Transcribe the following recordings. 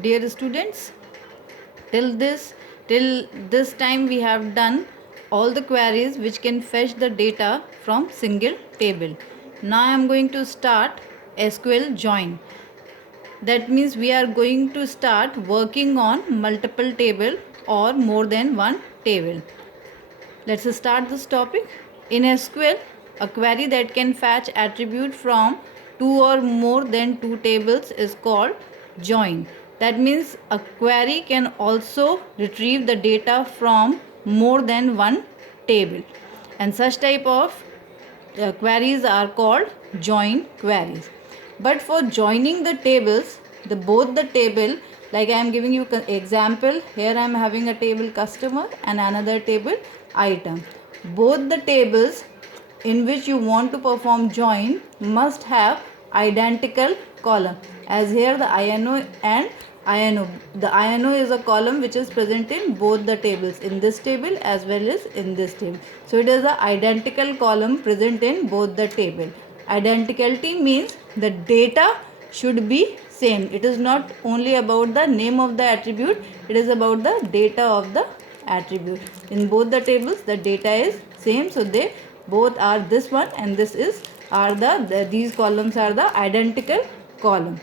Dear students, till this till this time we have done all the queries which can fetch the data from single table. Now I am going to start SQL join. That means we are going to start working on multiple table or more than one table. Let's start this topic. In SQL, a query that can fetch attribute from two or more than two tables is called join. That means a query can also retrieve the data from more than one table. And such type of queries are called join queries. But for joining the tables, the both the table, like I am giving you example, here I am having a table customer and another table item. Both the tables in which you want to perform join must have identical column, as here the INO and INO. The INO is a column which is present in both the tables, in this table as well as in this table. So it is a identical column present in both the table. Identicality means the data should be same. It is not only about the name of the attribute, it is about the data of the attribute. In both the tables the data is same, so they both are this one and this is are these columns are the identical column.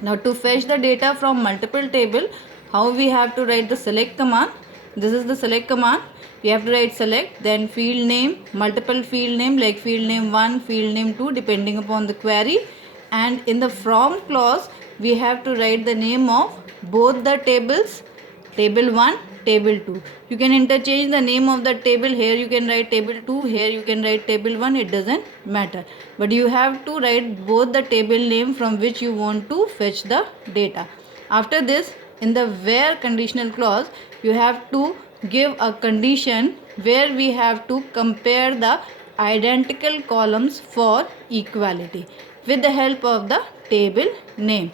Now to fetch the data from multiple table, how we have to write the select command. This is the select command. We have to write select, then field name, multiple field name like field name 1, field name 2 depending upon the query, and in the from clause we have to write the name of both the tables, table 1, table 2. You can interchange the name of the table. Here you can write table 2, here you can write table 1, it doesn't matter, but you have to write both the table name from which you want to fetch the data. After this, in the where conditional clause, you have to give a condition where we have to compare the identical columns for equality with the help of the table name.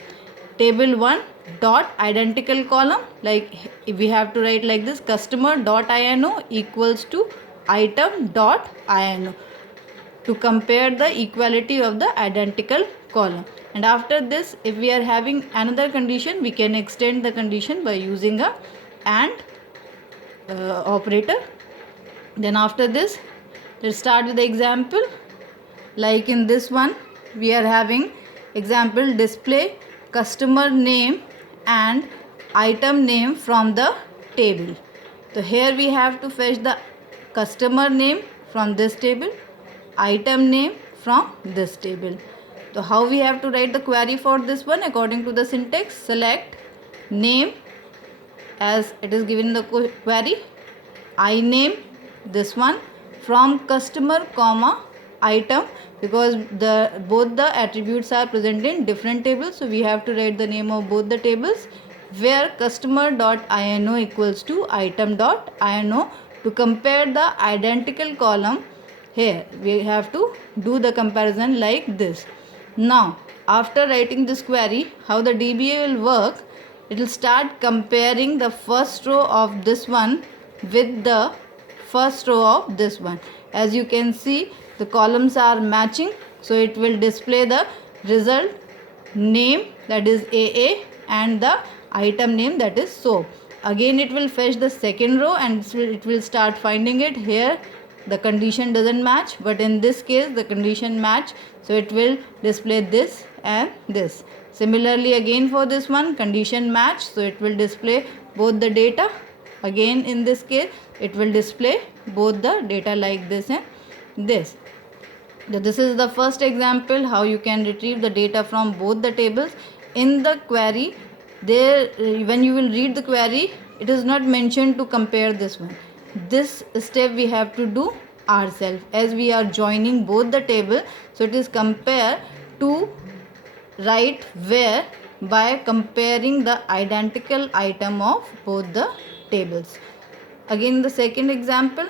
Table 1 dot identical column, like we have to write like this, customer dot INO equals to item dot INO, to compare the equality of the identical column. And after this, if we are having another condition, we can extend the condition by using a AND operator. Then after this, let's start with the example. Like in this one, we are having example display customer name and item name from the table. So here we have to fetch the customer name from this table, item name from this table. So how we have to write the query for this one? According to the syntax, select name as it is given in the query, I name this one, from customer comma item, because both the attributes are present in different tables, so we have to write the name of both the tables, where customer dot INO equals to item dot INO, to compare the identical column. Here we have to do the comparison like this. Now after writing this query, how the DBA will work, it will start comparing the first row of this one with the first row of this one. As you can see, the columns are matching, so it will display the result name, that is AA, and the item name, that is soap. Again it will fetch the second row and it will start finding it. Here the condition doesn't match, but in this case the condition match, so it will display this and this. Similarly again for this one, condition match, so it will display both the data. Again in this case it will display both the data like this and this. So this is the first example how you can retrieve the data from both the tables. In the query, there when you will read the query, it is not mentioned to compare this one. This step we have to do ourselves, as we are joining both the table, so it is compare to write where by comparing the identical item of both the tables. Again the second example,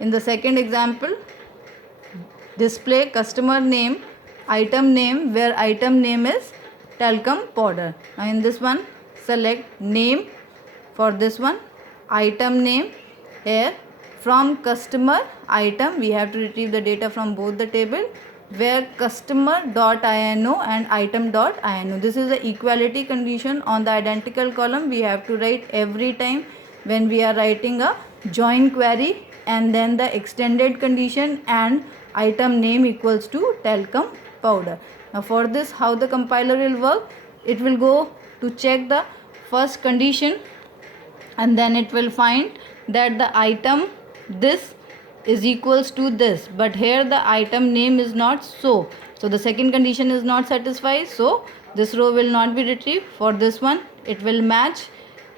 in the second example, display customer name, item name, where item name is talcum powder. Now in this one, select name for this one, item name. Here from customer item we have to retrieve the data from both the table, where customer.ino and item.ino. This is the equality condition on the identical column. We have to write every time when we are writing a join query, and then the extended condition and item name equals to talcum powder. Now for this, how the compiler will work, it will go to check the first condition, and then it will find that the item this is equals to this, but here the item name is not, so the second condition is not satisfied, so this row will not be retrieved. For this one it will match,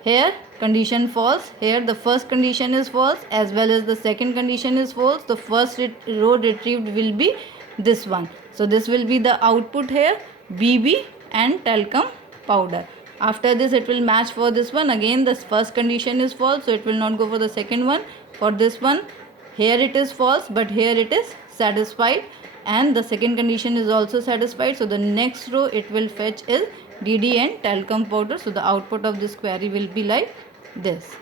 here condition false, here the first condition is false as well as the second condition is false. The first row retrieved will be this one, so this will be the output here, BB and talcum powder. After this it will match for this one, again the first condition is false, so it will not go for the second one. For this one, here it is false but here it is satisfied, and the second condition is also satisfied, so the next row it will fetch is DD and talcum powder. So the output of this query will be like this.